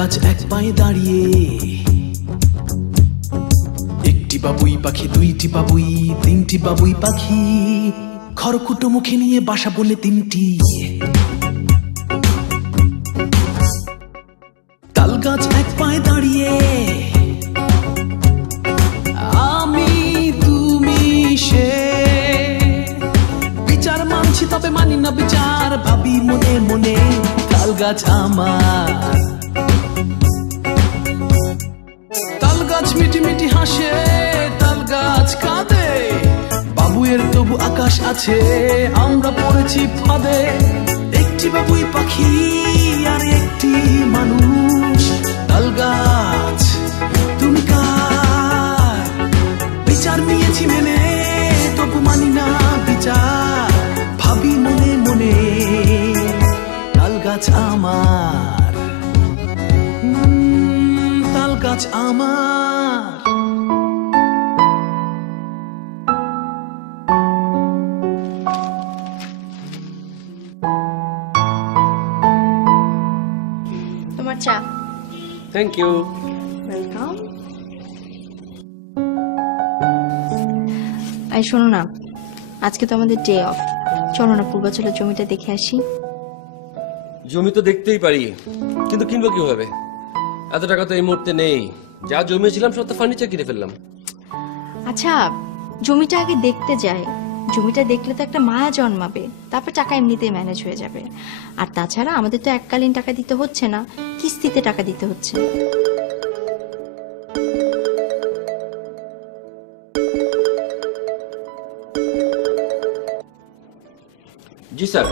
গাছ এক পায়ে দাঁড়িয়ে, একটি বাবুই পাখি, দুইটি বাবুই, তিনটি বাবুই পাখি, খড়কুটো মুখে নিয়ে বাসা বলে তিনটি। তাল গাছ এক পায়ে দাঁড়িয়ে, আমি তুমি সে, বিচার মানছি তবে মানি না বিচার, ভাবি মনে মনে তাল গাছ আমার। তাল গাছ মিটি মিটি হাসে, তাল গাছ কাঁদে, বাবুয়ের তবু আকাশ আছে, আমরা পড়েছি ফাঁদে। একটি বাবুই পাখি আর একটি মানুষ, তাল গাছ তুমি কার? বিচার নিয়েছি মেনে তবু মানি না বিচার, ভাবি মনে মনে তাল গাছ আমার, তাল গাছ আমার। তোমার চা। Thank you. ওয়েলকাম। আই শোনো না, আজকে তো আমাদের ডে অফ, চলো না পূর্বাচলের জমিটা দেখে আসি। জমি তো দেখতেই পারি, কিন্তু কিনবো কিভাবে? এত টাকা তো এই মুহূর্তে নেই। যা জমিয়েছিলাম সব তো ফার্নিচার কিনে ফেললাম। আচ্ছা, জমিটা আগে দেখতে যাই, জমিটা দেখলে তো একটা মায়া জন্মাবে, তারপর টাকা এমনিতেই ম্যানেজ হয়ে যাবে। আর তাছাড়া আমাদের তো এককালীন টাকা দিতে হচ্ছে না, কিস্তিতে টাকা দিতে হচ্ছে। জি স্যার।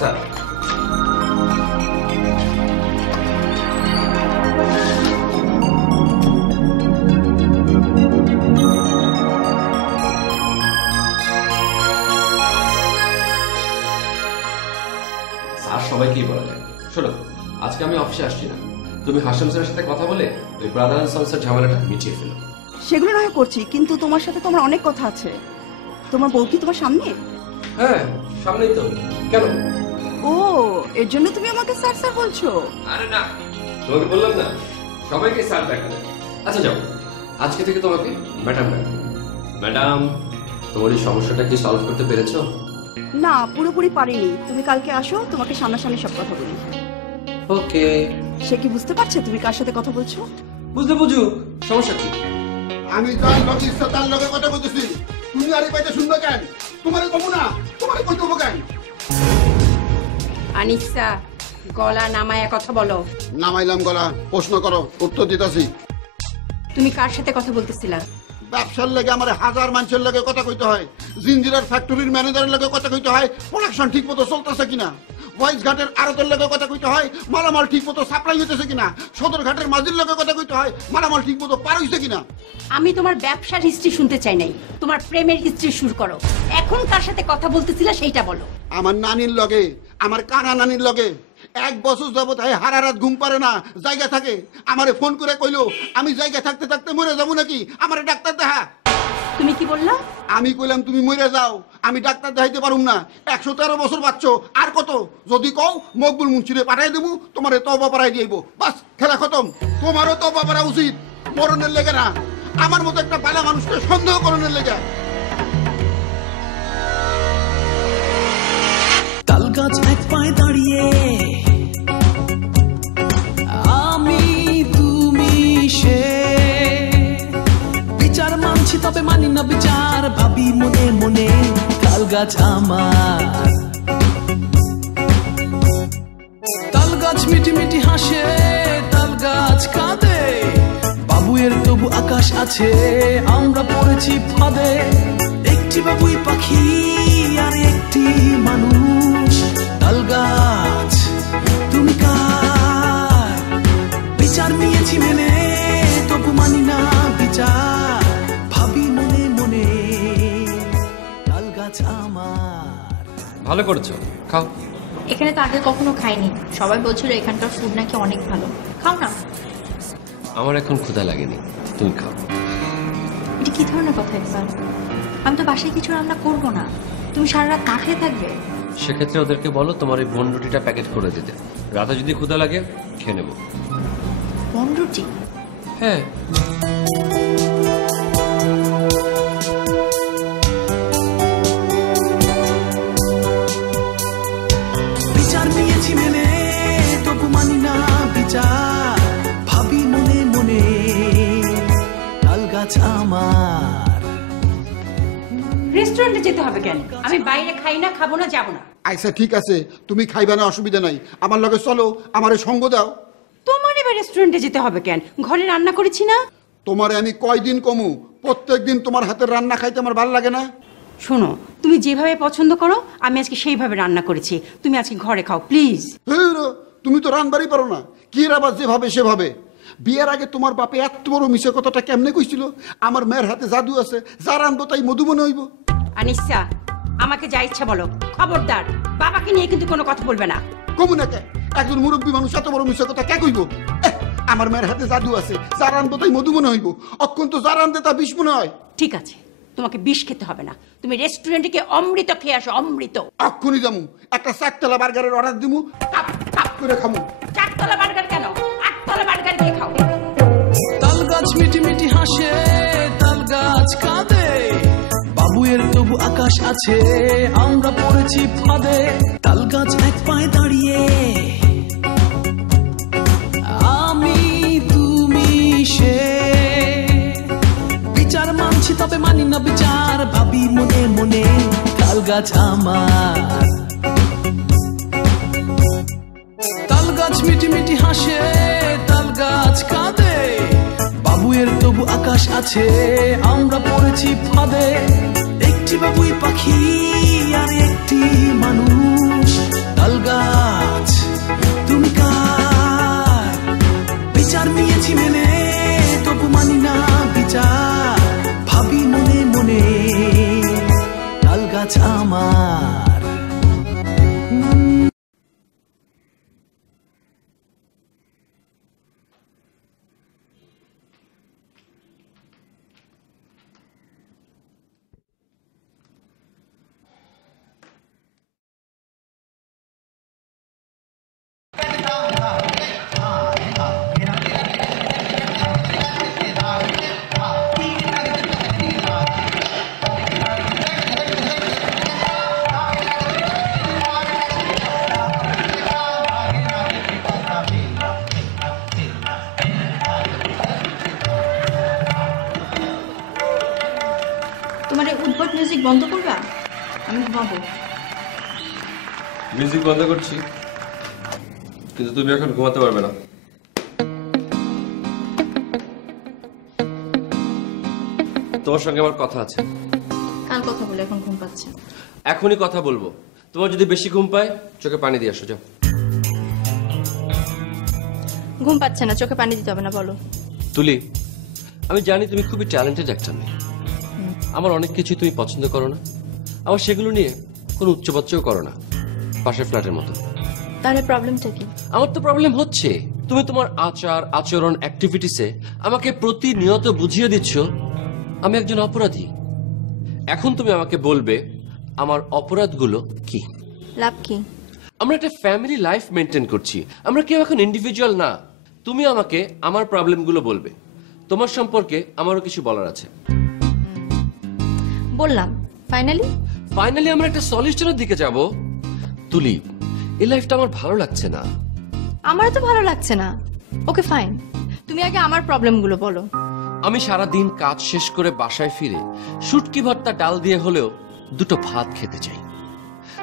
স্যার সবাইকেই বলা যায়। শোনো, আজকে আমি অফিসে আসছি না, তুমি হাসেম স্যারের সাথে কথা বলে ওই ব্রাদার এন্ড সন্সের ঝামেলাটা মিটিয়ে ফেলো। সেগুলো নয় করছি, কিন্তু তোমার সাথে তো আমার অনেক কথা আছে। তোমার বউ কি তোমার সামনে? হ্যাঁ, সামনেই তো। কেন? ও, এর জন্য তুমি আমাকে স্যার স্যার বলছো? আরে না, তোমাকে বললাম না সবাইকে স্যার দেখা যায়। আচ্ছা যাও, আজকে থেকে তোমাকে ম্যাডাম ডাকবো। ম্যাডাম, তোমার এই সমস্যাটা কি সলভ করতে পেরেছো? না, পুরোপুরি পারিনি। তুমি কালকে আসো, তোমাকে সামনাসামনি সব কথা বলি। ওকে। সে কি বুঝতে পারছে তুমি কার সাথে কথা বলছো? বুঝতে বুঝুক, সমস্যা কি? আমি যার লগে ইচ্ছা তার লগে কথা বলতেছি। তুমি আর এই পাইতে শুনবে কেন? তোমারে কমু না, তোমারে কই দেবো কেন? আনিসা, গলা নামায়া কথা বলো। নামাইলাম গলা, প্রশ্ন করো, উত্তর দিতেছি। তুমি কার সাথে কথা বলতেছিলা? ব্যবসার লেগে আমার হাজার মানুষের লগে কথা কইতে হয়, জিঞ্জিরার ফ্যাক্টরির ম্যানেজারের লগে কথা কইতে হয়, প্রোডাকশন ঠিক মতো চলতেছে কিনা, ওয়াইজ ঘাটের আড়তের লগে কথা কইতে হয়, মালামাল ঠিক মতো সাপ্লাই হইতেছে কিনা, সদর ঘাটের মাঝির লগে কথা কইতে হয়, মালামাল ঠিক মতো পার হইছে কিনা। আমি তোমার ব্যবসার হিস্ট্রি শুনতে চাই নাই, তোমার প্রেমের হিস্ট্রি শুরু করো। এখন কার সাথে কথা বলতেছিলা সেইটা বলো। আমার নানির লগে, আমার কানা নানির লগে 1 বছর যাবত হারা রাত ঘুম পারে না, জায়গা থাকে। আমারে ফোন করে কইলো আমি জায়গা থাকতে থাকতে মরে যাবো নাকি, আমারে ডাক্তার দেখা। তুমি কি বললা? আমি কইলাম তুমি মরে যাও, আমি ডাক্তার দেখাইতে পারুম না। 113 বছর বাচ্চো, আর কত? যদি কও মকবুল মুন্সিরে পাঠাই দেবো, তোমারে তওবা পড়াই দিইব, বাস খেলা খতম। তোমারও তওবা পড়া উচিত, মরণের লেগে না, আমার মতো একটা বালা মানুষকে সন্দেহ করণের লেগে। তাল গাছ এক পায়ে দাঁড়িয়ে, আমি তুমি সে, বিচার মানছি তবে মানি না বিচার, ভাবি মনে মনে তাল গাছ আমার। তাল গাছ মিটি মিটি হাসে, তাল গাছ কাঁদে, বাবুয়ের তবু আকাশ আছে, আমরা পড়েছি ফাঁদে। একটি বাবুই পাখি আর একটি মানুষ, তাল গাছ তুমি কার? বিচার নিয়েছি মেনে তবু মানি না বিচার, ভাবি মনে মনে তাল গাছ আমার। ভালো করেছো, খাও। এখানে তো আগে কখনো খাইনি, সবাই বলছিল এখানকার ফুড নাকি অনেক ভালো। খাও না। আমার এখন ক্ষুধা লাগেনি, তুমি খাও। এটা কি ধরনের কথা একবার? আমি তো বাসায় কিছু রান্না করবো না, তুমি সারা রাত না খেয়ে থাকবে? সেক্ষেত্রে ওদেরকে বলো তোমার এই বন রুটিটা প্যাকেট করে দিতে, রাতে যদি ক্ষুধা লাগে খেয়ে নেবো। বন রুটি? হ্যাঁ। বিচার নিয়েছি মেনে তবু মানি না বিচার, ভাবি মনে মনে তাল গাছ আমার। রেস্টুরেন্টে যেতে হবে কেন? আমি বাইরে খাই না, খাবো না, যাবো না। আচ্ছা ঠিক আছে, তুমি খাইবা না অসুবিধা নাই, আমার লগে চলো, আমারে সঙ্গ দাও। তোমার এবার রেস্টুরেন্টে যেতে হবে কেন? ঘরে রান্না করেছি না। তোমারে আমি কয়দিন কমু, প্রত্যেকদিন তোমার হাতের রান্না খাইতে আমার ভালো লাগে না। শোনো, তুমি যেভাবে পছন্দ করো আমি আজকে সেইভাবে রান্না করেছি, তুমি আজকে ঘরে খাও প্লিজ। তুমি তো রান্নাবাড়ি পারো না, কি রাবার যেভাবে সেভাবে। বিয়ের আগে তোমার বাপে এত বড় মিশে কথাটা কেমনে কইছিল, আমার মেয়ের হাতে জাদু আছে, যা রানবো তাই মধুমনে হইব। আনিসা, আমাকে যা ইচ্ছা বলো, খবরদার বাবাকে নিয়ে কিন্তু কোনো কথা বলবে না। কমু না কে, একজন মুরব্বী মানুষ এত বড় মিশে কথা কে কইব? আমার মেয়ের হাতে জাদু আছে, যা রানবো তাই মধুমনে হইব, অক্ষণ তো যা রানতে তা বিষ মনে হয়। ঠিক আছে, তোমাকে বিষ খেতে হবে না, তুমি রেস্টুরেন্টে গিয়ে অমৃত খেয়ে আসো, অমৃত। অক্ষণই যামু, একটা চারতলা বার্গারের অর্ডার দিমু, কাপ কাপ করে খামু। চারতলা বার্গার কেন, আটতলা বার্গার দিয়ে খাও। তাল গাছ মিটি মিটি হাসে, তাল গাছ কাঁদে, বাবুয়ের তবু আকাশ আছে, আমরা পড়েছি ফাঁদে। তাল গাছ এক পায়ে দাঁড়িয়ে, আমি তুমি সে, বিচার মানছি তবে মানি না বিচার, ভাবি মনে মনে তাল গাছ আমার। তাল গাছ মিটি মিটি হাসে, তাল গাছ কাঁদে, বাবুয়ের তবু আকাশ আছে, আমরা পড়েছি ফাঁদে। একটি বাবুই পাখি আর একটি মানুষ, তাল গাছ তুমি কার? বিচার নিয়েছি মেনে তবু মানি না বিচার, ভাবি মনে মনে তাল গাছ আমার। তোমার এই উদ্ভট মিউজিক বন্ধ করবা? আমি ঘুমাবো। মিউজিক বন্ধ করছি, কিন্তু তুমি এখন ঘুমাতে পারবে না। তোমার সঙ্গে আমার কথা আছে। কাল কথা বলে, এখন ঘুম পাচ্ছে। এখনই কথা বলবো। তোমার যদি বেশি ঘুম পায় চোখে পানি দিয়ে আসো, যাও। ঘুম পাচ্ছে না, চোখে পানি দিতে হবে না, বলো। তুলি, আমি জানি তুমি খুবই ট্যালেন্টেড একটা মেয়ে, আমার অনেক কিছু তুমি পছন্দ করো না, আবার সেগুলো নিয়ে কোনো উচ্চবাচ্যও করো না, পাশের ফ্ল্যাটের মতো। তাহলে প্রবলেমটা কি? আমার তো প্রবলেম হচ্ছে, তুমি তোমার আচার আচরণ অ্যাক্টিভিটিসে আমাকে প্রতিনিয়ত বুঝিয়ে দিচ্ছ আমি একজন অপরাধী। এখন তুমি আমাকে বলবে আমার অপরাধগুলো কি? লাভ কি? আমরা একটা ফ্যামিলি লাইফ মেনটেন করছি, আমরা কেউ এখন ইন্ডিভিজুয়াল না। তুমি আমাকে আমার প্রবলেমগুলো বলবে, তোমার সম্পর্কে আমারও কিছু বলার আছে। বললাম, ফাইনালি আমরা একটা সলিউশনের দিকে যাব। তুলি, এই লাইফটা আমার ভালো লাগছে না। আমারও তো ভালো লাগছে না। ওকে ফাইন, তুমি আগে আমার প্রবলেমগুলো বলো। আমি সারা দিন কাজ শেষ করে বাসায় ফিরে শুটকি ভর্তা ডাল দিয়ে হলেও দুটো ভাত খেতে চাই।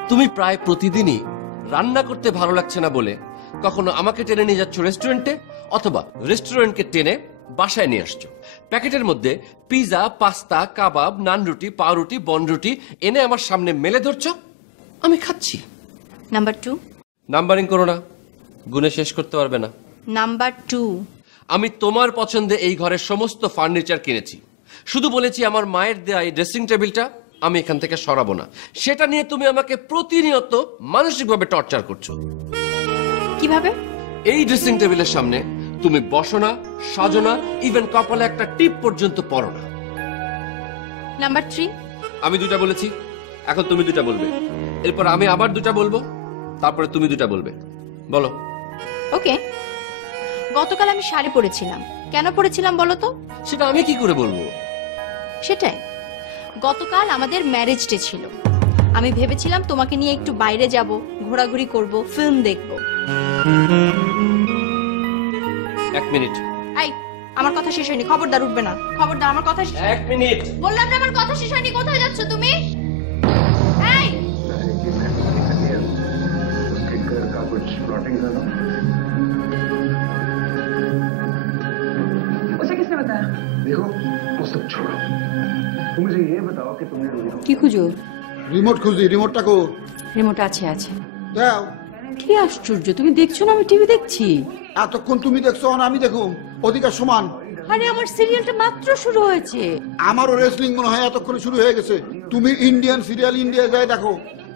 তুমি প্রায় প্রতিদিনই রান্না করতে ভালো লাগছে না বলে কখনো আমাকে টেনে নিয়ে যাচ্ছ রেস্টুরেন্টে, অথবা রেস্টুরেন্টকে টেনে বাসায় নিয়ে আসছো। প্যাকেটের মধ্যে পিজা, পাস্তা, কাবাব, নান রুটি, পাউরুটি, বনরুটি এনে আমার সামনে মেলে ধরছো, আমি খাচ্ছি। নাম্বার 2, নাম্বারিং করো না, গুনে শেষ করতে পারবে না। নাম্বার 2, আমি তোমার পছন্দে এই ঘরের সমস্ত ফার্নিচার কিনেছি, শুধু বলেছি আমার মায়ের দেয়া এই ড্রেসিং টেবিলটা আমি এখান থেকে সরাবো না। সেটা নিয়ে তুমি আমাকে প্রতিনিয়ত মানসিকভাবে টর্চার করছো। কিভাবে? এই ড্রেসিং টেবিলের সামনে তুমি বসো না, সাজো না, ইভেন কপালে একটা টিপ পর্যন্ত পরো না। নাম্বার 3, আমি দুটা বলেছি, এখন তুমি দুটা বলবে। এরপর আমি আবার দুটা বলবো, তারপরে তুমি দুটা বলবে। বলো। ওকে, গতকাল আমি শাড়ি পরেছিলাম, কেন পরেছিলাম বলো তো? সেটা আমি কি করে বলবো? সেটাই, গতকাল আমাদের ম্যারেজ ডে ছিল। আমি ভেবেছিলাম তোমাকে নিয়ে একটু বাইরে যাব, ঘোরাঘুরি করব, ফিল্ম দেখব। 1 মিনিট। এই, আমার কথা শেষ হয়নি, খবরদার উঠবে না, খবরদার, আমার কথা শেষ। 1 মিনিট। বললাম না আমার কথা শেষ হয়নি, কোথায় যাচ্ছ তুমি? এই, उसके घर का कुछ प्लॉटिंग था ना? उसे किसने बताया? देखो वो सब छोड़ो, तुम मुझे ये बताओ कि तुमने रोहित কি খুঁজো? রিমোট খুঁজি, রিমোটটা কো রিমোট আছে আছে। দাও। কি আশ্চর্য, তুমি দেখছো না আমি টিভি দেখছি। এতক্ষণ তুমি দেখছো আর আমি দেখো, অধিকার সমান। আরে আমার সিরিয়ালটা মাত্র শুরু হয়েছে। আমারও রেসলিং মনে হয় এতক্ষণ শুরু হয়ে গেছে। তুমি ইন্ডিয়ান সিরিয়াল ইন্ডিয়া যায় দেখো,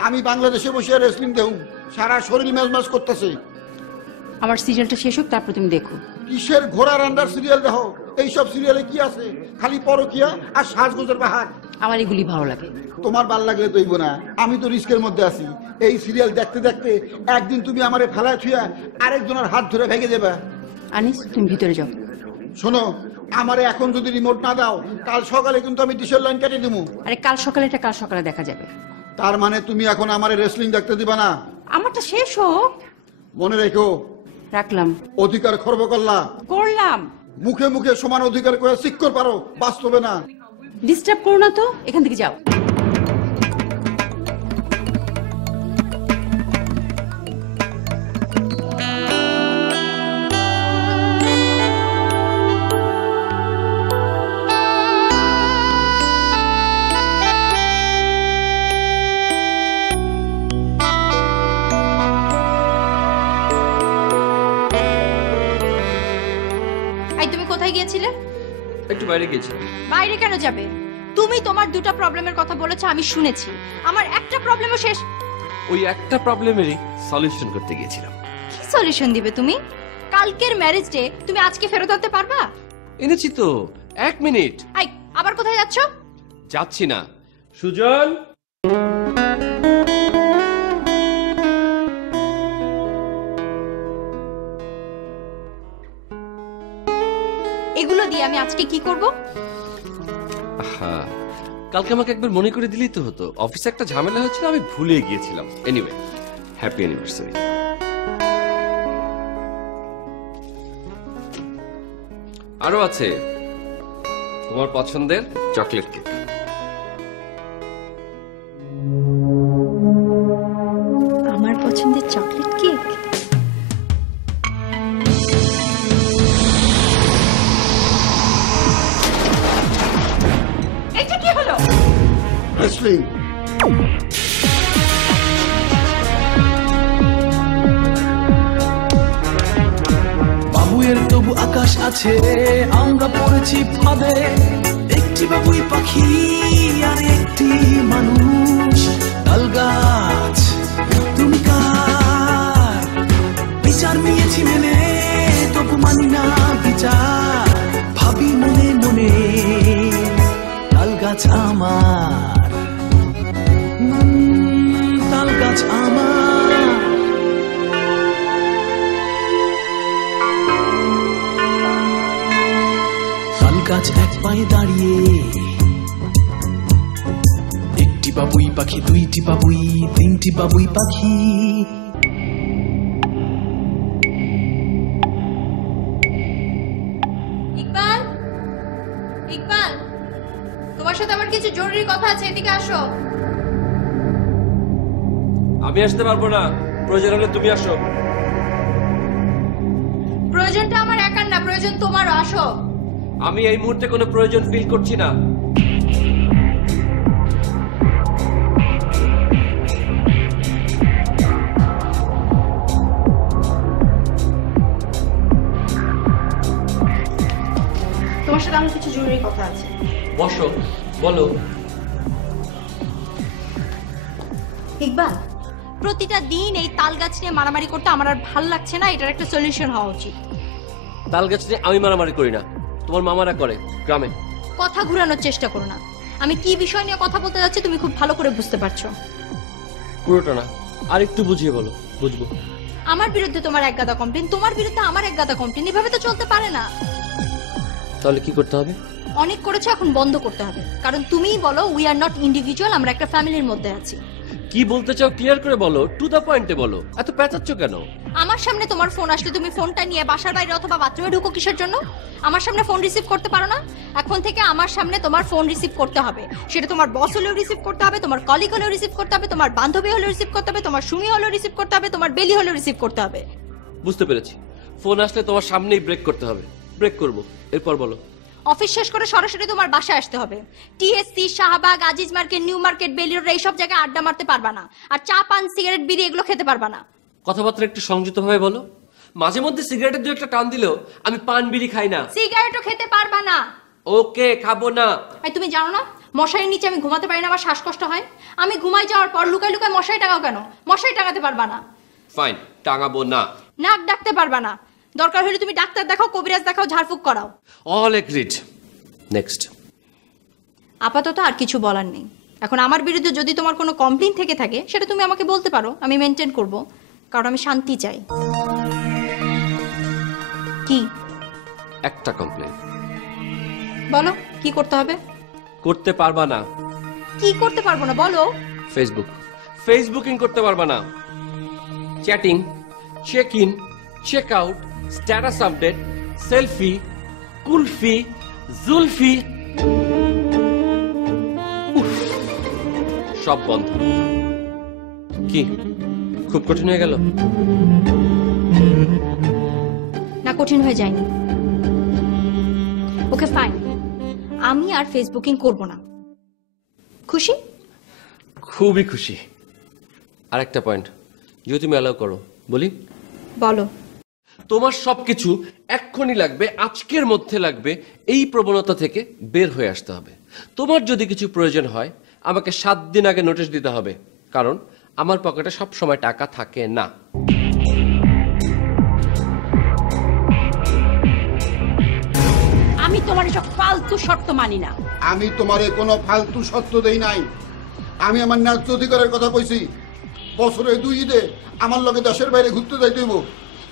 আমি বাংলাদেশে বসে রেসলিং দেখুন, সারা শরীর ম্যাজ করতেছে। আমার সিরিয়ালটা শেষ হোক তারপর তুমি দেখো। কিসের ঘোড়ার আন্ডার সিরিয়াল দেখো? এইসব সিরিয়ালে কি আছে? খালি পরকিয়া আর সাজগোজের বাহার। আমার এগুলি ভালো লাগে। তোমার ভাল লাগলে তৈব না, আমি তো রিস্কের মধ্যে আছি। এই সিরিয়াল দেখতে দেখতে একদিন তুমি আমারে ফেলায় ছুঁয়া আরেকজনের হাত ধরে ভেঙে দেবা। আনিস তুমি ভিতরে যাও। শোনো, আমারে এখন যদি রিমোট না দাও, কাল সকালে কিন্তু আমি ডিশের লাইন কেটে দেবো। আরে কাল সকালে, এটা কাল সকালে দেখা যাবে। তার মানে তুমি এখন আমারে রেসলিং দেখতে দিবা না? আমারটা শেষ হোক। মনে রেখো, রাখলাম। অধিকার খর্ব করলা, করলাম। মুখে মুখে সমান অধিকার করে শিক্ষর পারো, বাস্তবে না। ডিস্টার্ব করো না তো, এখান থেকে যাও। এই, তুমি কোথায় গিয়েছিলে? একটু বাইরে গিয়েছিলাম। বাইরে কেন যাবে? তুমি তোমার দুটো প্রবলেমের কথা বলেছো, আমি শুনেছি। আমার একটা প্রবলেমও শেষ। ওই একটা প্রবলেমেরই সলিউশন করতে গিয়েছিলাম। কি সলিউশন দিবে তুমি? কালকের ম্যারেজ ডে তুমি আজকে ফেরত আনতে পারবা? এনেছি তো। 1 মিনিট। এই, আবার কোথায় যাচ্ছ? যাচ্ছি না। সুজন, এগুলো দিয়ে আমি আজকে কি করব? হ্যাঁ, কালকে আমাকে একবার মনে করে দিলেই তো হতো। অফিসে একটা ঝামেলা হয়েছিল, আমি ভুলে গিয়েছিলাম। Anyway, happy anniversary. আরো আছে তোমার পছন্দের চকলেট কেক। আমার পছন্দের চকলেট কেক? এটা কি হলো? রেসলিং। বাবুয়ের তবু আকাশ আছে, আমরা পড়েছি ফাঁদে। একটি বাবুই পাখি আর একটি মানুষ। তাল গাছ তুমি কার? বিচার নিয়েছি মেনে, তবু মানি না বিচার। ভাবি মনে মনে, তাল গাছ আমার, তাল গাছ আমার। তাল গাছ এক পায়ে দাঁড়িয়ে, একটি বাবুই পাখি, দুইটি বাবুই, তিনটি বাবুই পাখি। ইকবাল, ইকবাল, তোমার সাথে আমার কিছু জরুরি কথা আছে, এদিকে আসো। আমি আসতে পারবো না, প্রয়োজন হলে তুমি আসো। প্রয়োজনটা আমার একার না, প্রয়োজন তোমারও, আসো। আমি এই মুহূর্তে কোনো প্রয়োজন ফিল করছি না। তোমার সাথে আমার কিছু জরুরি কথা আছে। বসো, বলো। ইকবাল, প্রতিটা দিন এই তাল গাছ নিয়ে মারামারি করতে আমার আর ভাল লাগছে না, এটার একটা সলিউশন হওয়া উচিত। তাল গাছ নিয়ে আমি মারামারি করি না, তোমার মামারা করে গ্রামে। কথা ঘুরানোর চেষ্টা করো না। আমি কি বিষয় নিয়ে কথা বলতে যাচ্ছি তুমি খুব ভালো করে বুঝতে পারছো। পুরোটা না, আর একটু বুঝিয়ে বলো, বুঝবো। আমার বিরুদ্ধে তোমার এক গাদা কমপ্লেন, তোমার বিরুদ্ধে আমার এক গাদা কমপ্লেন, এভাবে তো চলতে পারে না। তাহলে কি করতে হবে? অনেক করেছো, এখন বন্ধ করতে হবে। কারণ তুমিই বলো উই আর নট ইন্ডিভিজুয়াল, আমরা একটা ফ্যামিলির মধ্যে আছি। কি বলতে চাও ক্লিয়ার করে বলো, টু দা পয়েন্টে বলো, এত পেঁচাচ্ছ কেন? আমার সামনে তোমার ফোন আসলে তুমি ফোনটা নিয়ে বাসার বাইরে অথবা বাথরুমে ঢুকো কিসের জন্য? আমার সামনে ফোন রিসিভ করতে পারো না? এখন থেকে আমার সামনে তোমার ফোন রিসিভ করতে হবে। সেটা তোমার বস হলেও রিসিভ করতে হবে, তোমার কলিগ হলেও রিসিভ করতে হবে, তোমার বান্ধবী হলেও রিসিভ করতে হবে, তোমার সুমি হলেও রিসিভ করতে হবে, তোমার বেলি হলেও রিসিভ করতে হবে। বুঝতে পেরেছি, ফোন আসলে তোমার সামনেই ব্রেক করতে হবে। ব্রেক করব, এরপর বলো। অফিস শেষ করে সরাসরি তোমার বাসায় আসতে হবে। TSC, Shahbag, Aziz market, new market, বেলি রোড এইসব জায়গায় আড্ডা মারতে পারবা না। আর চা, পান, সিগারেট, বিড়ি এগুলো খেতে পারবা না। কথাবার্তা একটু সংযতভাবে বলো। মাঝে মধ্যে সিগারেটের দু একটা টান দিলেও আমি পান বিড়ি খাই না। সিগারেটও খেতে পারবা না। ওকে, খাবো না। এই তুমি জানো না মশারির নিচে আমি ঘুমাতে পারি না, আমার শ্বাসকষ্ট হয়। আমি ঘুমাই যাওয়ার পর লুকাই লুকাই মশারি টাঙাও কেন? মশারি টাঙাতে পারবা না। ফাইন, টাঙাবো না। নাক ডাকতে পারবা না। দরকার হলে তুমি ডাক্তার দেখাও, কবিরাজ দেখাও, ঝাড়ফুঁক করাও। All agreed. নেক্সট। আপাতত আর কিছু বলার নেই। এখন আমার বিরুদ্ধে যদি তোমার কোনো কমপ্লেইন থেকে থাকে সেটা তুমি আমাকে বলতে পারো, আমি মেনটেন করব, কারণ আমি শান্তি চাই। কি? একটা কমপ্লেন। বলো কি করতে হবে? করতে পারবা না। কি করতে পারবো না বলো? ফেসবুকিং করতে পারবা না। Chatting, check in, check out, status update, selfie, kulfi, জুলফি, উফ, সব বন্ধ। কি খুব কঠিন হয়ে গেল? না, কঠিন হয়ে যায়নি। ওকে ফাইন, আমি আর ফেসবুকিং করব না। খুশি? খুবই খুশি। আর একটা পয়েন্ট যদি তুমি অ্যালাউ করো বলি। বলো। তোমার সবকিছু এক্ষুনি লাগবে, আজকের মধ্যে লাগবে। এই প্রবণতা থেকে বের হয়ে আসতে হবে। তোমার যদি কিছু প্রয়োজন হয় আমাকে 7 দিন আগে নোটিশ দিতে হবে, কারণ আমার পকেটে সব সময় টাকা থাকে না। আমি তোমার এসব ফালতু শর্ত মানি না। আমি তোমারে কোনো ফালতু সত্য দেই নাই। আমি আমার ন্যায্য অধিকারের কথা কইছি। বছরে 2 ঈদে আমার লগে দেশের বাইরে ঘুরতে যাইতে হইব,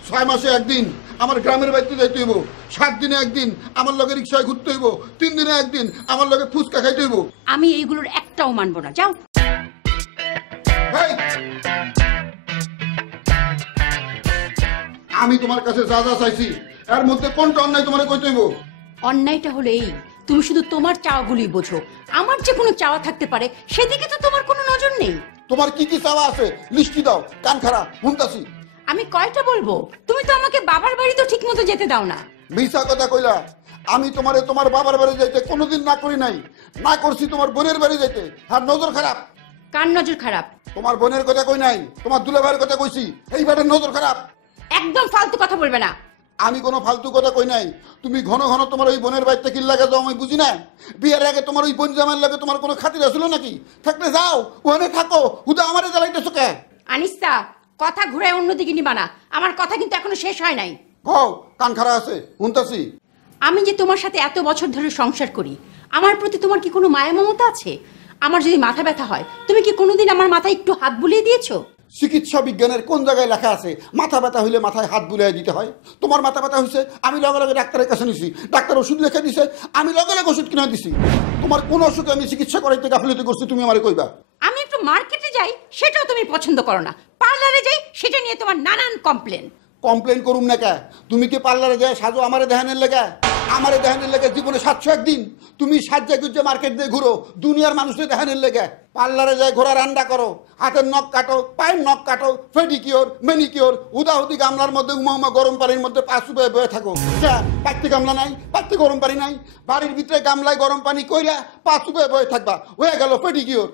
6 মাসে একদিন আমার গ্রামের বাড়িতে যাইতে হইব, 7 দিনে একদিন আমার লগে রিক্সায় ঘুরতে হইব, 3 দিনে একদিন আমার লগে ফুচকা খাইতে হইব। আমি এইগুলোর একটাও মানবো না। যাও। এই! আমি তোমার কাছে যা যা চাইছি এর মধ্যে কোনটা অন্যায় তোমারে কইতে হইব? অন্যায়টা হলো এই, তুমি শুধু তোমার চাওয়াগুলোই বোঝো। আমার যে কোনো চাওয়া থাকতে পারে সেদিকে তো তোমার কোনো নজর নেই। তোমার কি কি চাওয়া আছে লিস্টি দাও, কান খাড়া শুনতাছি। আমি কয়টা বলবো? তুমি তো আমাকে বাবার বাড়ি তো ঠিক মতো যেতে দাও না। মিছা কথা কইলা। আমি তোমারে তোমার বাবার বাড়ি যাইতে কোনোদিন না করি নাই, না করছি তোমার বোনের বাড়ি যাইতে। আর নজর খারাপ। কার নজর খারাপ? তোমার বোনের কথা কই নাই, তোমার দুলাভাইয়ের কথা কইছি। এইবারে নজর খারাপ। একদম ফালতু কথা বলবে না। আমি কোনো ফালতু কথা কই নাই। তুমি ঘন ঘন তোমার ওই বোনের বাড়িতে কি লাগে যাও আমি বুঝি না। বিয়ের আগে তোমার ওই বোন জামাইয়ের লাগে তোমার কোনো খাতির ছিল নাকি? থাকলে যাও, ওখানে থাকো, হুদা আমারে জ্বালাইতেছো কে? আনিস্তা, কথা ঘুরে অন্যদিকে নিবা না। আমার কথা কিন্তু এখনো শেষ হয় নাই। কও, কান খাড়া আছে শুনতাছি। আমি যে তোমার সাথে এত বছর ধরে সংসার করি, আমার প্রতি তোমার কি কোনো মায়া মমতা আছে? আমার যদি মাথা ব্যথা হয় তুমি কি কোনোদিন আমার মাথায় একটু হাত বুলিয়ে দিয়েছো? চিকিৎসা বিজ্ঞানের কোন জায়গায় লেখা আছে মাথা ব্যথা হইলে মাথায় হাত বুলিয়ে দিতে হয়? তোমার মাথা ব্যথা হয়েছে, আমি লগে লগে ডাক্তারের কাছে নিছি, ডাক্তার ওষুধ লিখে দিছে, আমি লগে লগে ওষুধ কিনে দিছি। তোমার কোন অসুখে আমি চিকিৎসা করাইতে গাফিলতি করছি তুমি আমারে কইবা? আমি একটু মার্কেটে যাই সেটাও তুমি পছন্দ করো না, পার্লারে যাই সেটা নিয়ে তোমার নানান কমপ্লেন। কমপ্লেন করুম না কে? তুমি কি পার্লারে যায় সাজো আমারে দেখানের লেগে? আমারে দেখানের লেগে জীবনে 701 দিন তুমি সাজ্জা গুজ্জা মার্কেট দিয়ে ঘুরো দুনিয়ার মানুষের দেখানের লেগে। পার্লারে যায় ঘোড়া রান্না করো, হাতের নখ কাটো, পায়ের নখ কাটো, ফেডিকিওর, ম্যানিকিওর, উদাহুদি গামলার মধ্যে উমা উমা গরম পানির মধ্যে পা চুপে বয়ে থাকো। পাত্তি গামলা নাই, পাত্তি গরম পানি নাই, বাড়ির ভিতরে গামলায় গরম পানি কইরা পা চুপে বয়ে থাকবা, হয়ে গেল ফেডিকিওর।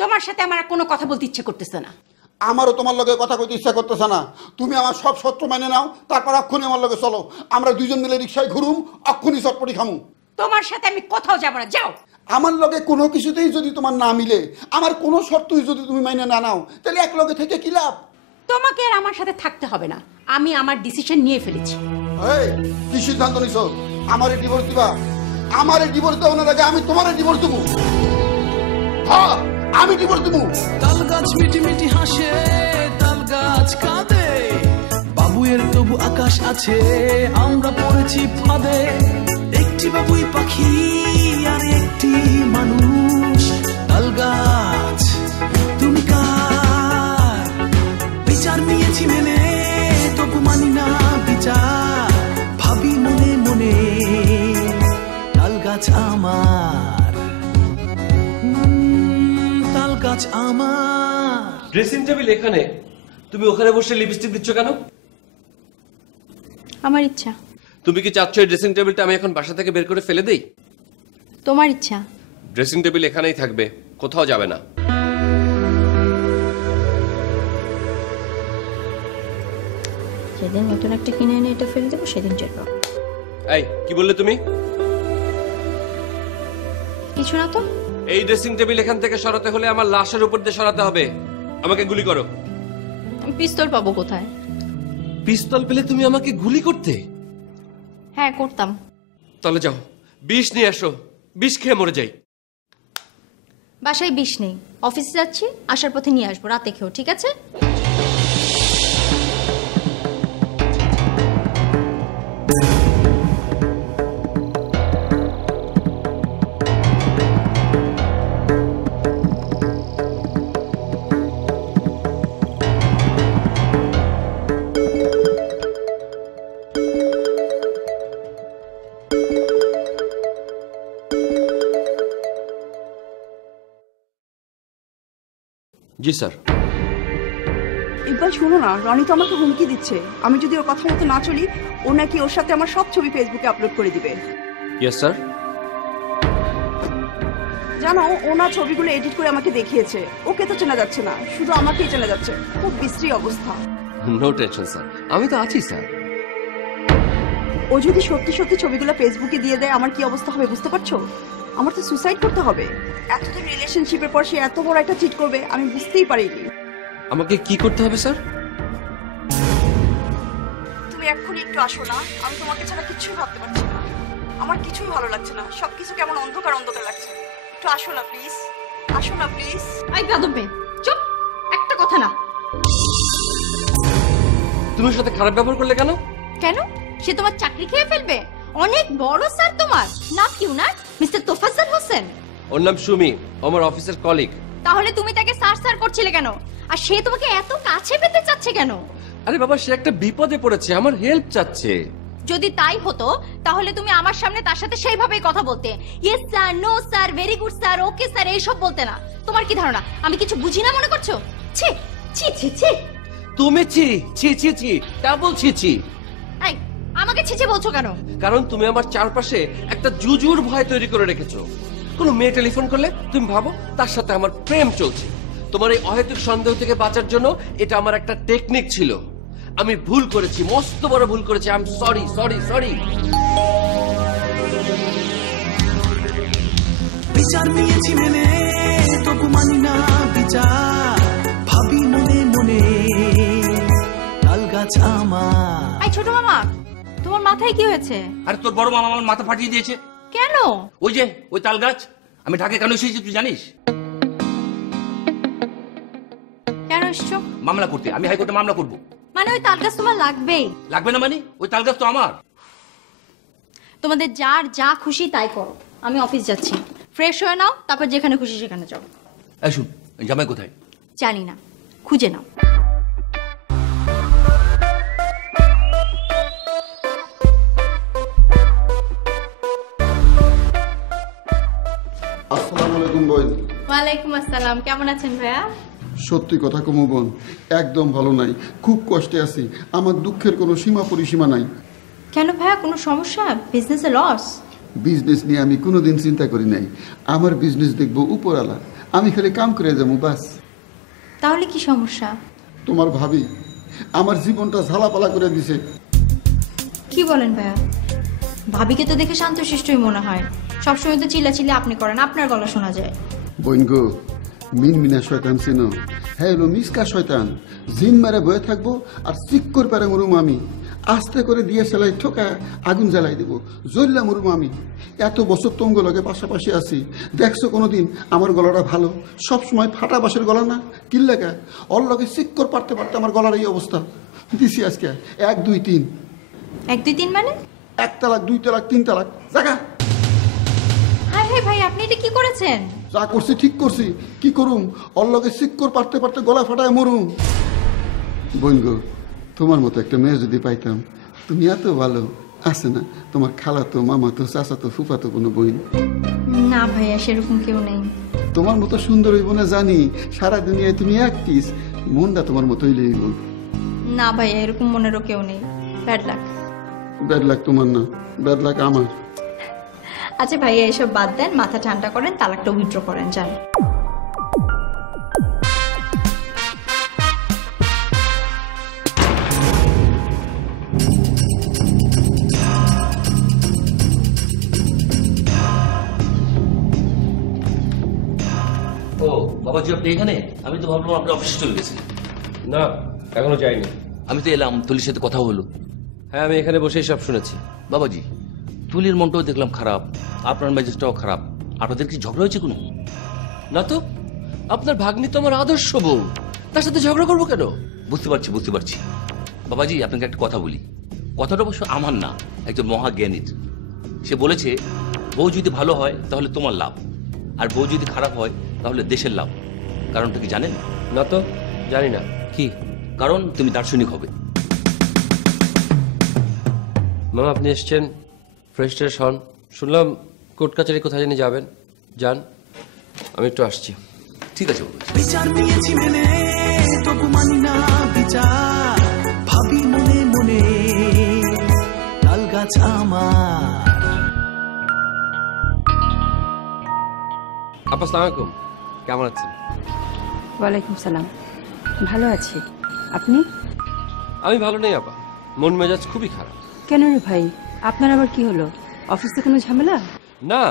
তোমার সাথে আমার আর কোনো কথা বলতে ইচ্ছে করতেছে না। আমারও তোমার লগে কথা কইতে ইচ্ছা করতেছে না। তুমি আমার সব শর্ত মেনে নাও, তারপর অক্ষণি আমার লগে চলো। আমরা দুইজন মিলে রিক্সায় ঘুরুম, অক্ষণি চটপটি খামু। তোমার সাথে আমি কোথাও যাব না, যাও। আমার লগে কোনো কিছুতেই যদি তোমার না মিলে, আমার কোনো শর্তই যদি তুমি মাইনে না নাও, তাহলে এক লগে থেকে কি লাভ? তোমাকে আর আমার সাথে থাকতে হবে না, আমি আমার ডিসিশন নিয়ে ফেলেছি। এই কি সিদ্ধান্ত নিছো? আমারে ডিভোর্স দিবা? আমারে ডিভোর্স দেওয়ার আগে আমি তোমারে ডিভোর্স দেবো। হ্যাঁ, আমি ডিভোর্স দেবো। তাল গাছ মিটি মিটি হাসে, তাল গাছ কাঁদে, বাবুয়ের তবু আকাশ আছে, আমরা পড়েছি ফাঁদে। একটি বাবুই পাখি আর একটি মানুষ। তাল গাছ তুমি কার? বিচার নিয়েছি মেনে, তবু মানি না বিচার, ভাবি মনে মনে তাল গাছ আমার, তাল গাছ আমার। ড্রেসিং টেবিল এখানে, তুমি ওখানে বসে লিপস্টিক দিচ্ছ কেন? আমার ইচ্ছা। তুমি কি চাচ্ছ এই ড্রেসিং টেবিলটা আমি এখন বাসা থেকে বের করে ফেলে দেই? তোমার ইচ্ছা। ড্রেসিং টেবিল এখানেই থাকবে, কোথাও যাবে না। যেদিন নতুন একটা কিনে এনে এটা ফেলে দেবো সেদিন টের পাবো। এই কি বললে তুমি? কিছু না তো। এই ড্রেসিং টেবিল এখান থেকে সরাতে হলে আমার লাশের উপর দিয়ে সরাতে হবে। আমাকে গুলি করো। আমি পিস্তল পাবো কোথায়? পিস্তল পেলে তুমি আমাকে গুলি করতে? হ্যাঁ করতাম। তাহলে যাও, বিষ নিয়ে আসো, বিষ খেয়ে মরে যাই। বাসায় বিষ নেই, অফিসে যাচ্ছি, আসার পথে নিয়ে আসবো, রাতে খেও, ঠিক আছে? জি স্যার। ইকবাল শোনো না, রনি তো আমাকে হুমকি দিচ্ছে, আমি যদি ওর কথা মতো না চলি, ও নাকি ওর সাথে আমার সব ছবি ফেসবুকে আপলোড করে দিবে। Yes sir. জানো, ও না ছবিগুলো এডিট করে আমাকে দেখিয়েছে। ওকে তো চেনা যাচ্ছে না, শুধু আমাকেই চেনা যাচ্ছে। খুব বিশ্রী অবস্থা। নো টেনশন স্যার, আমি তো আছি স্যার। ও যদি সত্যি সত্যি ছবিগুলো ফেসবুকে দিয়ে দেয়, আমার কি অবস্থা হবে বুঝতে পারছো? আমার তো সুইসাইড করতে হবে। এতদিন রিলেশনশিপের পর সে এত বড় একটা চিট করবে আমি বুঝতেই পারিনি। আমাকে কি করতে হবে স্যার? তুমি এক্ষুনি একটু আসো না, আমি তোমাকে ছাড়া কিছুই ভাবতে পারছি না। আমার কিছুই ভালো লাগছে না, সবকিছু কেমন অন্ধকার অন্ধকার লাগছে। একটু আসো না প্লিজ, আসো না প্লিজ। আই গাদবে, চুপ, একটা কথা না। তুমি ওর সাথে খারাপ ব্যবহার করলে কেন? কেন? সে তোমার চাকরি খেয়ে ফেলবে? অনেক বড় স্যার তোমার নাম কি উনার? মিস্টার তোফাজ্জল হোসেন। ওর নাম সুমি, আমার অফিসের কলিগ। তাহলে তুমি তাকে স্যার স্যার করছিলে কেন? আর সে তোমাকে এত কাছে পেতে চাচ্ছে কেন? আরে বাবা, সে একটা বিপদে পড়েছে, আমার হেল্প চাচ্ছে। যদি তাই হতো তাহলে তুমি আমার সামনে তার সাথে সেইভাবেই কথা বলতে। Yes sir, no sir, very good sir, okay sir, এইসব বলতে না। তোমার কি ধারণা আমি কিছু বুঝি না মনে করছো? ছি ছি ছি ছি। তুমি ছি ছি ছি ছি, ডাবল ছি ছি। এই, আমাকে ছি ছি বলছো কেন? কারণ তুমি আমার চারপাশে একটা জুজুর ভয় তৈরি করে রেখেছো। কোনো মেয়ে টেলিফোন করলে তুমি ভাবো তার সাথে আমার প্রেম চলছে। তোমার এই অহেতুক সন্দেহ থেকে বাঁচার জন্য এটা আমার একটা টেকনিক ছিল। আমি ভুল করেছি, মস্ত বড় ভুল করেছি। I am sorry sorry sorry. বিচার নিয়েছি মেনে, তবু মানি না বিচার, ভাবি মনে মনে তাল গাছ আমার। এই ছোট মামা, তোমার মাথায় কি হয়েছে? আরে তোর বড় মামা আমার মাথা ফাটিয়ে দিয়েছে। কেন? ওই যে ওই তাল গাছ। আমি ঢাকে কেন এসেছি তুই জানিস? কেন এসছো? মামলা করতে। আমি হাইকোর্টে মামলা করব। মানে ওই তাল গাছ তোমার লাগবেই? লাগবে না মানে? ওই তাল গাছ তো আমার। তোমাদের যার যা খুশি তাই করো, আমি অফিস যাচ্ছি। ফ্রেশ হয়ে নাও, তারপর যেখানে খুশি সেখানে যাও। এই শুন, জামাই কোথায়? জানি না, খুঁজে নাও। আসসালামু আলাইকুম বোন। ওয়ালাইকুম আসসালাম, কেমন আছেন ভাইয়া? সত্যি কথা কমু বোন, একদম ভালো নাই, খুব কষ্টে আছি। আমার দুঃখের কোনো সীমা পরিসীমা নাই। কেন ভাইয়া, কোনো সমস্যা? বিজনেসে লস? বিজনেস নিয়ে আমি কোনোদিন চিন্তা করি নাই। আমার বিজনেস দেখবো উপরওয়ালা, আমি খালি কাম করে যাবো বাস। তাহলে কি সমস্যা? তোমার ভাবি আমার জীবনটা ঝালাপালা করে দিছে। কি বলেন ভাইয়া? ভাবিকে তো দেখে শান্তশিষ্টই মনে হয়, সবসময় তো চিল্লাচিল্লি আপনি করেন, আপনার গলা শোনা যায়। বোন গো, মিনমিনা শয়তান চিনো? হ্যাঁ এলো মিসকা শয়তান। জিন মেরে বয়ে থাকবো আর চিক করে পারে মরুম আমি। আস্তে করে দিয়ে সেলাই ঠোকা আগুন জ্বালাই দেবো, জ্বললাম মরুম আমি। এত বছর তোমার লগে পাশাপাশি আছি, দেখছো কোনোদিন আমার গলাটা ভালো? সব সময় ফাটা বাঁশের গলা না, কিল্লাকা ওর লগে চিক্কর পারতে পারতে আমার গলার এই অবস্থা। দিছি আজকে 1 2 3। 1 2 3 মানে? 1 তালাক 2 তালাক 3 তালাক। জাগা হায় হায় ভাই, আপনি এটা কি করেছেন? যা করছি ঠিক করছি, কি করুম? ওর লগে চিক্কর পারতে পারতে গলা ফাটায় মরুম। বোন গো, তোমার মতো একটা মেয়ে যদি পাইতাম। তুমি এত ভালো, আছে না তোমার খালাতো মামাতো চাচাতো ফুফাতো কোনো বোন? না ভাইয়া, সেরকম কেউ নেই। তোমার মতো সুন্দর হইব না জানি, সারা দুনিয়ায় তুমি এক পিস, মনটা তোমার মতোই লইব। না ভাইয়া, এরকম মনেরও কেউ নেই। Bad luck. ব্যাড লাক তোমার না, ব্যাড লাক আমার। আচ্ছা ভাইয়া, এসব বাদ দেন, মাথা ঠান্ডা করেন, তালাকটা উইথড্র করেন, যান। ও বাবাজি, আপনি এখানে? আমি তো ভাবলাম আপনি অফিসে চলে গেছেন। না, এখনো যাইনি। আমি তো এলাম, তুলির সাথে কথা হলো। হ্যাঁ, আমি এখানে বসেই সব শুনেছি। বাবাজি, তুলির মনটাও দেখলাম খারাপ, আপনার মেজাজটাও খারাপ। আপনাদের কি ঝগড়া হয়েছে কোনো? না তো, আপনার ভাগ্নি তো আমার আদর্শ বউ, তার সাথে ঝগড়া করবো কেন? বুঝতে পারছি বুঝতে পারছি। বাবাজি, আপনাকে একটা কথা বলি। কথাটা অবশ্য আমার না, একজন মহাজ্ঞানীর। সে বলেছে, বউ যদি ভালো হয় তাহলে তোমার লাভ, আর বউ যদি খারাপ হয় তাহলে দেশের লাভ। কারণটা কি জানেন? না তো, জানি না। কি কারণ? তুমি দার্শনিক হবে। মামা, আপনি এসছেন, ফ্রেশ ট্রেশ হন। শুনলাম কোর্ট কাছারি কোথায় জানি যাবেন, যান। আমি একটু আসছি। ঠিক আছে বাবাজি। বিচার নিয়েছি মেনে, তবু মানি না বিচার। ভাবি মনে মনে, তাল গাছ আমার। আপা, আসসালামু আলাইকুম, কেমন আছেন? ওয়ালাইকুম সালাম, ভালো আছি। আপনি? আমি ভালো নেই আপা, মন মেজাজ খুবই খারাপ। কেন রে ভাই, আপনার আবার কি হলো? অফিসে কোনো ঝামেলা? না,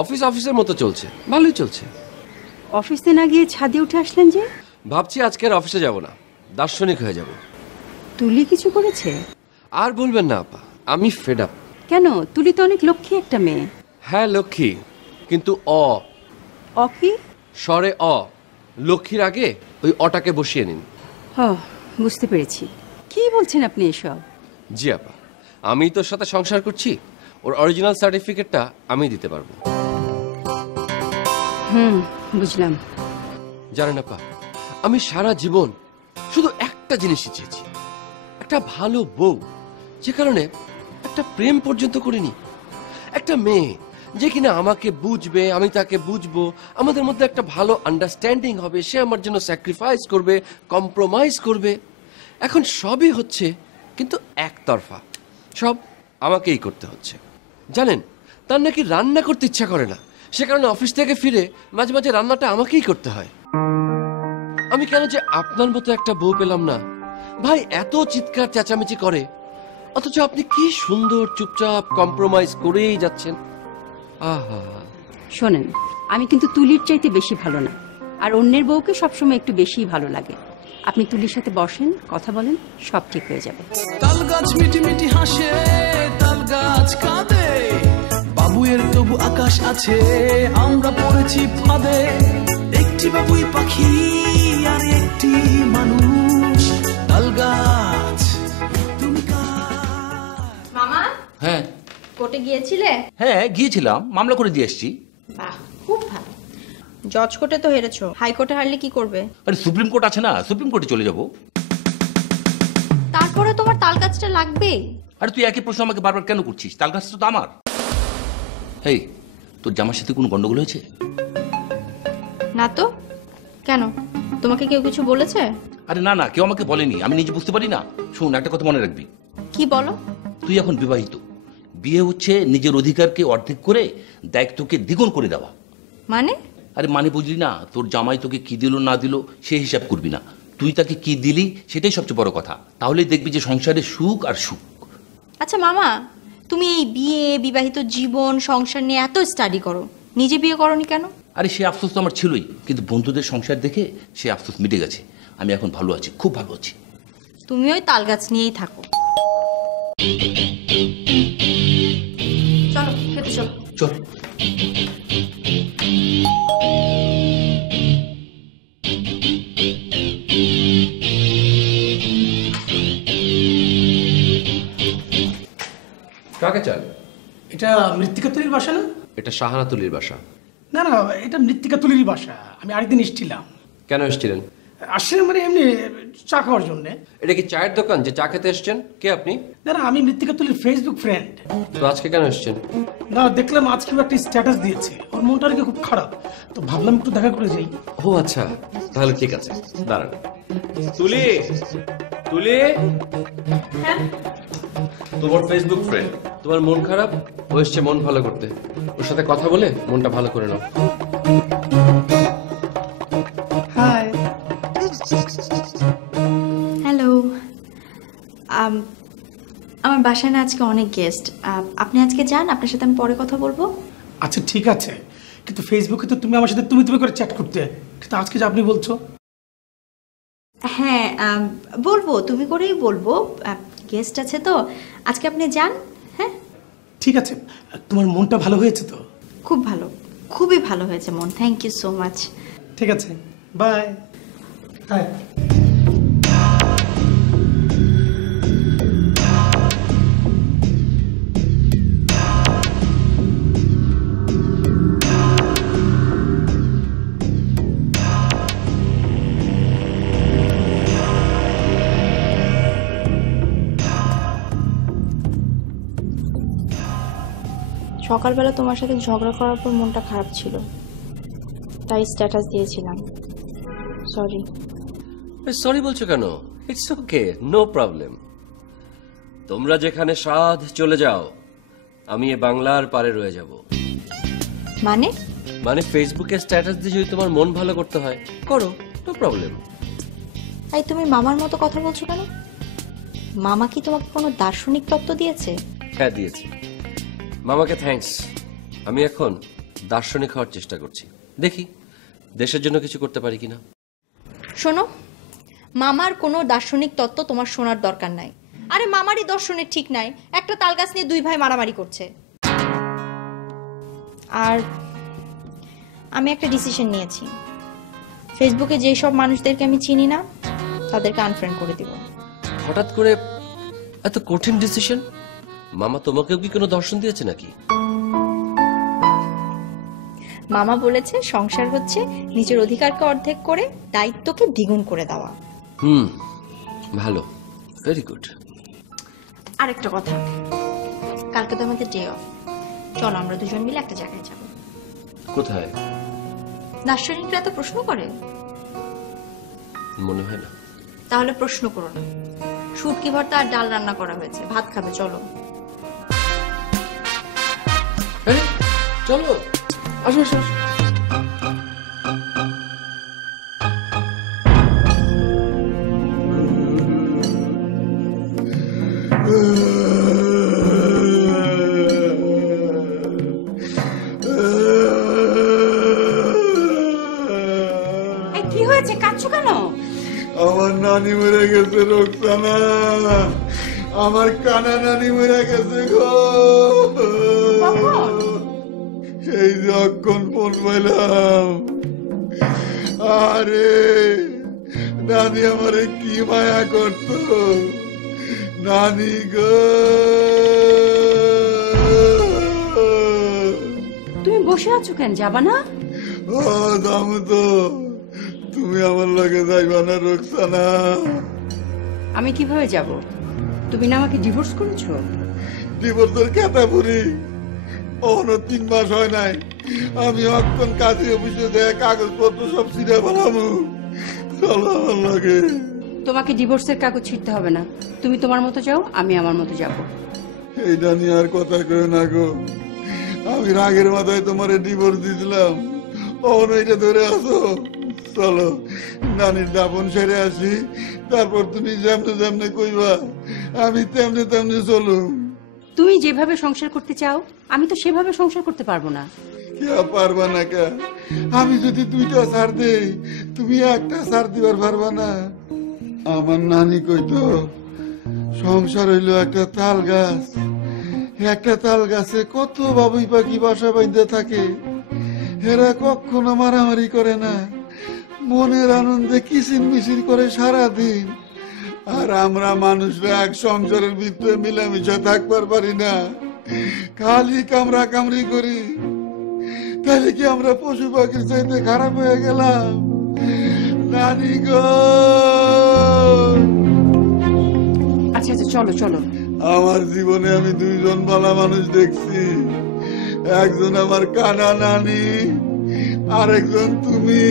অফিস অফিসের মতো চলছে, ভালোই চলছে। অফিসে না গিয়ে ছাদে উঠে আসলেন যে? ভাবছি আজকে আর অফিসে যাব না, দার্শনিক হয়ে যাব। তুলি কিছু করেছে? আর বলবেন না আপা, আমি ফেড আপ। কেন? তুলি তো অনেক লক্ষ্মী একটা মেয়ে। হ্যাঁ লক্ষ্মী, কিন্তু অকি? স্বরে লক্ষ্মীর আগে ওই অটাকে বসিয়ে নিন। হ, বুঝতে পেরেছি। কি বলছেন আপনি এসব? জি আপা, আমি তোর সাথে সংসার করছি, ওর অরিজিনাল সার্টিফিকেটটা আমি দিতে পারবো। বুঝলাম। জানেন আপা, আমি সারা জীবন শুধু একটা জিনিসই চেয়েছি, একটা ভালো বউ, যে কারণে একটা প্রেম পর্যন্ত করিনি। একটা মেয়ে যে কিনা আমাকে বুঝবে, আমি তাকে বুঝবো, আমাদের মধ্যে একটা ভালো আন্ডারস্ট্যান্ডিং হবে, সে আমার জন্য স্যাক্রিফাইস করবে, কম্প্রোমাইজ করবে। এখন সবই হচ্ছে কিন্তু একতরফা, সব আমাকেই করতে হচ্ছে। জানেন, তার নাকি রান্না করতে ইচ্ছা করে না, সে কারণে অফিস থেকে ফিরে মাঝে মাঝে রান্নাটা আমাকেই করতে হয়। আমি কেন যে আপনার মতো একটা বউ পেলাম না ভাই। এত চিৎকার চেঁচামেচি করে, অথচ আপনি কি সুন্দর চুপচাপ কম্প্রোমাইজ করেই যাচ্ছেন। আহা, শোনেন, আমি কিন্তু তুলির চাইতে বেশি ভালো না, আর অন্যের বউকে সবসময় একটু বেশিই ভালো লাগে। আপনি তুলির সাথে বসেন, কথা বলেন, সব ঠিক হয়ে যাবে। তাল গাছ মিটি মিটি হাসে, তাল গাছ কাঁদে। বাবুয়ের তবু আকাশ আছে, আমরা পড়েছি ফাঁদে। একটি বাবুই পাখি আর একটি মানুষ। তাল গাছ তুমি কার? মামা, হ্যাঁ কোর্টে গিয়েছিলে? হ্যাঁ, গিয়েছিলাম, মামলা করে দিয়ে এসছি। বাহ, খুব ভালো। জজ কোর্টে তো হেরেছো, হাইকোর্টে হারলে কি করবে? আরে সুপ্রিম কোর্ট আছে না, সুপ্রিম কোর্টে চলে যাব। তারপরে তোমার তাল গাছটা লাগবেই। আরে তুই একই প্রশ্ন আমাকে বারবার কেন করছিস? তাল গাছটা তো আমার। হেই, তোর জামার সাথে কোনো গন্ডগোল হয়েছে? না তো, কেন? তোমাকে কেউ কিছু বলেছে? আরে না না, কেউ আমাকে বলেনি, আমি নিজে বুঝতে পারি না। শোন, একটা কথা মনে রাখবি। কি বলো? তুই এখন বিবাহিত, বিয়ে হচ্ছে নিজের অধিকারকে অর্ধেক করে দায়িত্বকে দ্বিগুণ করে দেওয়া। মানে? আরে মানে বুঝলি না, তোর জামাই তোকে কি দিল না দিল সে হিসাব করবি না, তুই তাকে কি দিলি সেটাই সবচেয়ে বড় কথা। তাহলেই দেখবি যে সংসারে সুখ আর সুখ। আচ্ছা মামা, তুমি এই বিয়ে, বিবাহিত জীবন, সংসার নিয়ে এত স্টাডি করো, নিজে বিয়ে করনি কেন? আরে সে আফসোস তো আমার ছিলই, কিন্তু বন্ধুদের সংসার দেখে সে আফসোস মিটে গেছে। আমি এখন ভালো আছি, খুব ভালো আছি। তুমি ওই তাল গাছ নিয়েই থাকো। চলো খেতে চলো। চল। কাকে চাল? এটা মৃত্তিকা তুলির বাসা না? এটা শাহানা তুলির বাসা। না না, এটা মৃত্তিকা তুলিরই বাসা। আমি আরেকদিন এসেছিলাম। কেন এসেছিলেন? আসলে মানে এমনি চা খাওয়ার জন্য। এটা কি চায়ের দোকান যে চা খেতে এসছেন? কে আপনি? না না, আমি মৃত্তিকা তুলির ফেসবুক ফ্রেন্ড। তো আজকে কেন এসছেন? না, দেখলাম আজকে একটা স্ট্যাটাস দিয়েছে, ওর মনটা আর কি খুব খারাপ, তো ভাবলাম একটু দেখা করে যাই। ও আচ্ছা, তাহলে ঠিক আছে, দাঁড়ান। তুলি, তুলি, তোমার ফেসবুক ফ্রেন্ড। তোমার মন খারাপ, ও এসছে মন ভালো করতে। ওর সাথে কথা বলে মনটা ভালো করে নাও। হাই। হ্যালো। আমার বাসায় না আজকে অনেক গেস্ট। আপনি আজকে যান, আপনার সাথে আমি পরে কথা বলবো। আচ্ছা ঠিক আছে, কিন্তু ফেসবুকে তো তুমি আমার সাথে তুমি তুমি করে চ্যাট করতে, কিন্তু আজকে যে আপনি বলছো। হ্যাঁ বলবো, তুমি করেই বলবো। গেস্ট আছে তো, আজকে আপনি যান। হ্যাঁ ঠিক আছে, তোমার মনটা ভালো হয়েছে তো? খুব ভালো, খুবই ভালো হয়েছে মন। Thank you so much. ঠিক আছে, বাই। হাই। সকালবেলা তোমার সাথে ঝগড়া করার পর মনটা খারাপ ছিল, তাই স্ট্যাটাস দিয়েছিলাম। সরি। সরি বলছো কেন? It's okay, no problem. তোমরা যেখানে সাধ চলে যাও, আমি এ বাংলার পারে রয়ে যাব। মানে? মানে ফেসবুকে স্ট্যাটাস দিয়ে যদি তোমার মন ভালো করতে হয়, করো, নো প্রবলেম। তাই তুমি মামার মতো কথা বলছো কেন? মামা কি তোমাকে কোনো দার্শনিক তত্ত্ব দিয়েছে? হ্যাঁ দিয়েছি। মামাকে থ্যাঙ্কস। আমি এখন দার্শনিক হওয়ার চেষ্টা করছি, দেখি দেশের জন্য কিছু করতে পারি কিনা। শোনো, মামার কোনো দার্শনিক তত্ত্ব তোমার শোনার দরকার নাই। আরে মামারই দর্শনের ঠিক নাই, একটা তাল গাছ নিয়ে দুই ভাই মারামারি করছে। আর আমি একটা ডিসিশন নিয়েছি, ফেসবুকে যেই সব মানুষদেরকে আমি চিনি না তাদেরকে আনফ্রেন্ড করে দিব। হঠাৎ করে এত কঠিন ডিসিশন? মামা তোমাকেও কি কোনো দর্শন দিয়েছে নাকি? মামা বলেছে সংসার হচ্ছে নিজের অধিকারকে অর্ধেক করে দায়িত্বকে দ্বিগুণ করে দেওয়া। ভালো, ভেরি গুড। আরেকটা কথা, কালকে তো আমাদের ডে অফ, চলো আমরা দুজন মিলে একটা জায়গায় যাব। কোথায়? দার্শনিকরা তো প্রশ্ন করে। মনে হয় না। তাহলে প্রশ্ন করো না। শুটকি ভর্তা আর ডাল রান্না করা হয়েছে, ভাত খাবে, চলো। আরে চলো, আসো আসো। কি হয়েছে, কাঁদছো কেন? আমার নানি মরে গেছে রোকসানা, আমার কানা নানি মরে গেছে গো। এই যখন ফোন পাইলাম, আরে নানি আমারে কি মায়া করতো, নানি গো। তুমি বসে আছো কেন, যাবা না? ও দামু তো, তুমি আমার লগে যাইবা না রোকসানা? আমি কিভাবে যাব? তুমি না আমাকে ডিভোর্স করেছো? ডিভোর্সের খেতা পুরি অন্য 3 মাস হয় নাই। আমি অক্ষণ কাজে অফিসে দেয় কাগজপত্র সব ছিঁড়ে ফেলামু। চলো আমার লগে। তোমাকে ডিভোর্সের কাগজ ছিঁড়তে হবে না, তুমি তোমার মতো যাও, আমি আমার মতো যাব। এইটা নিয়ে আর কথা কই না গো। আমি রাগের মাথায় তোমারে ডিভোর্স দিয়েছিলাম, অন এইটা ধরে আসো। চলো নানির দাপন সেরে আসি, তারপর তুমি যেমনে যেমনে কইবা আমি তেমনে তেমনে চলুম। তুমি যেভাবে সংসার করতে চাও আমি তো সেভাবে সংসার করতে পারবো না। কে পারবা না কে? আমি যদি 2টা ছাড় দেই, তুমি একটা ছাড় দিবার পারবা না। আমার নানি কইতো সংসার হইলো একটা তাল গাছ, একটা তাল গাছে কত বাবুই পাখি বাসা বাঁধতে থাকে। এরা কখনো মারামারি করে না, মনের আনন্দে কিচির মিচির করে সারাদিন। আর আমরা মানুষরা এক সংসারের ভিতরে মিলামিশা থাকবার পারি না, খালি কামড়া কামড়ি করি। তাহলে কি আমরা পশু পাখির চাইতে খারাপ হয়ে গেলাম? নানি গো, আচ্ছা আচ্ছা, চলো চলো। আমার জীবনে আমি দুইজন ভালো মানুষ দেখছি, একজন আমার কানা নানি, আরেকজন তুমি।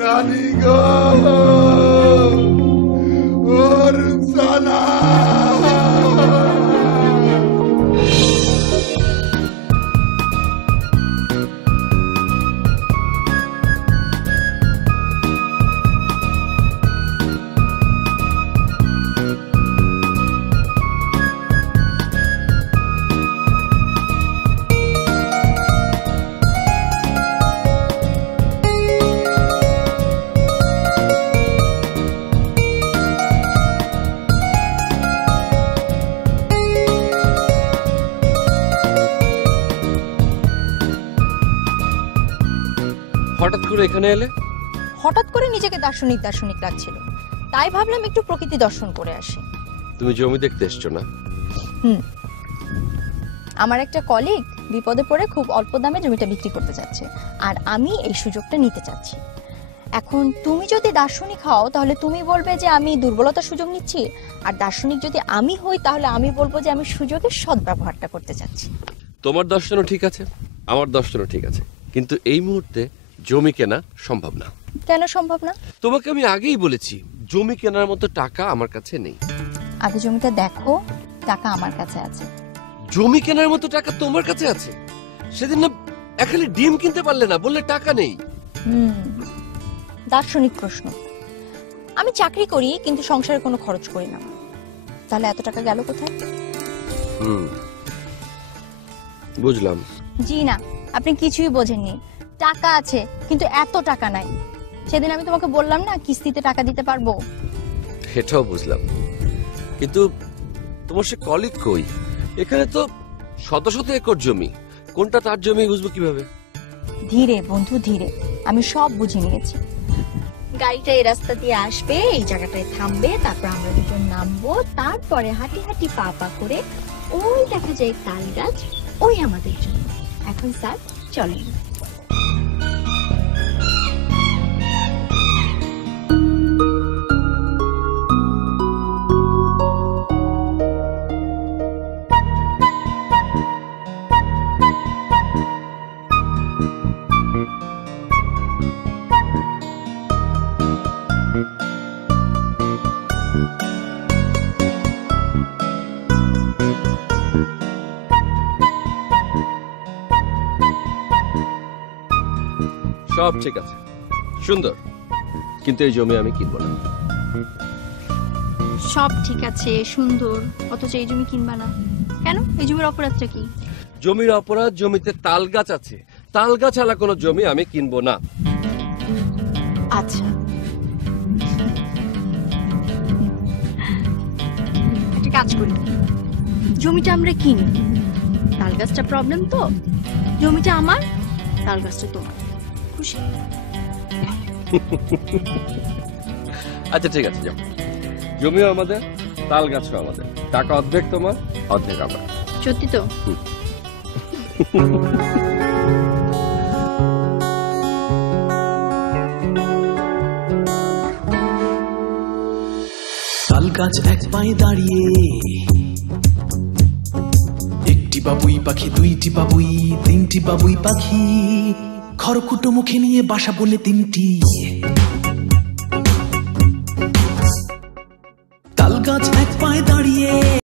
নানি গো, ও রুকসানা। হঠাৎ করে এখানে এলে? হঠাৎ করে নিজেকে দার্শনিক দার্শনিক লাগছিল, তাই ভাবলাম একটু প্রকৃতি দর্শন করে আসি। তুমি জমি দেখতে এসছো না? আমার একটা কলিগ বিপদে পড়ে খুব অল্প দামে জমিটা বিক্রি করতে যাচ্ছে, আর আমি এই সুযোগটা নিতে চাচ্ছি। এখন তুমি যদি দার্শনিক হও তাহলে তুমি বলবে যে আমি দুর্বলতার সুযোগ নিচ্ছি, আর দার্শনিক যদি আমি হই তাহলে আমি বলবো যে আমি সুযোগের সদ্ব্যবহারটা করতে চাচ্ছি। তোমার দর্শনও ঠিক আছে, আমার দর্শনও ঠিক আছে, কিন্তু এই মুহূর্তে জমি কেনা সম্ভব না। কেন সম্ভব না? তোমাকে আমি আগেই বলেছি জমি কেনার মতো টাকা আমার কাছে নেই। আগে জমিটা দেখো, টাকা আমার কাছে আছে। জমি কেনার মতো টাকা তোমার কাছে আছে? সেদিন না এখানে ডিম কিনতে পারলে না, বললে টাকা নেই। দার্শনিক প্রশ্ন। আমি চাকরি করি কিন্তু সংসারে কোনো খরচ করি না, তাহলে এত টাকা গেল কোথায়? বুঝলাম। জি না, আপনি কিছুই বোঝেননি। টাকা আছে কিন্তু এত টাকা নাই। সেদিন আমি তোমাকে বললাম না কিস্তিতে টাকা দিতে পারবো। এটাও বুঝলাম, কিন্তু তোমার সে কলিগ কই? এখানে তো শত শত একর জমি, কোনটা তার জমি বুঝবো কিভাবে? ধীরে বন্ধু ধীরে, আমি সব বুঝে নিয়েছি। গাড়িটা এই রাস্তা দিয়ে আসবে, এই জায়গাটায় থামবে, তারপর আমরা দুজন নামবো, তারপরে হাঁটি হাঁটি পা পা করে ওই দেখা যায় তাল গাছ, ওই আমাদের জন্য। এখন স্যার চলেন। সব ঠিক আছে, সুন্দর, কিন্তু এই জমি আমি কিনবো না। সব ঠিক আছে সুন্দর, অথচ এই জমি কিনবা না কেন? এই জমির অপরাধটা কি? জমির অপরাধ, জমিতে তাল গাছ আছে, তাল গাছ আলা কোনো জমি আমি কিনবো না। আচ্ছা, একটা কাজ করি, জমিটা আমরা কিনি, তাল গাছটা প্রবলেম তো, জমিটা আমার, তাল গাছটা তোমার, খুশি? আচ্ছা ঠিক আছে, যাও, জমিও আমাদের, তাল গাছও আমাদের, টাকা অর্ধেক তোমার, অর্ধেক আমার। সত্যি তো? তাল গাছ এক পায়ে দাঁড়িয়ে, একটি বাবুই পাখি, দুইটি বাবুই, তিনটি বাবুই পাখি, খড়কুটো মুখে নিয়ে বাসা বলে তিনটি। তাল গাছ এক পায়ে দাঁড়িয়ে,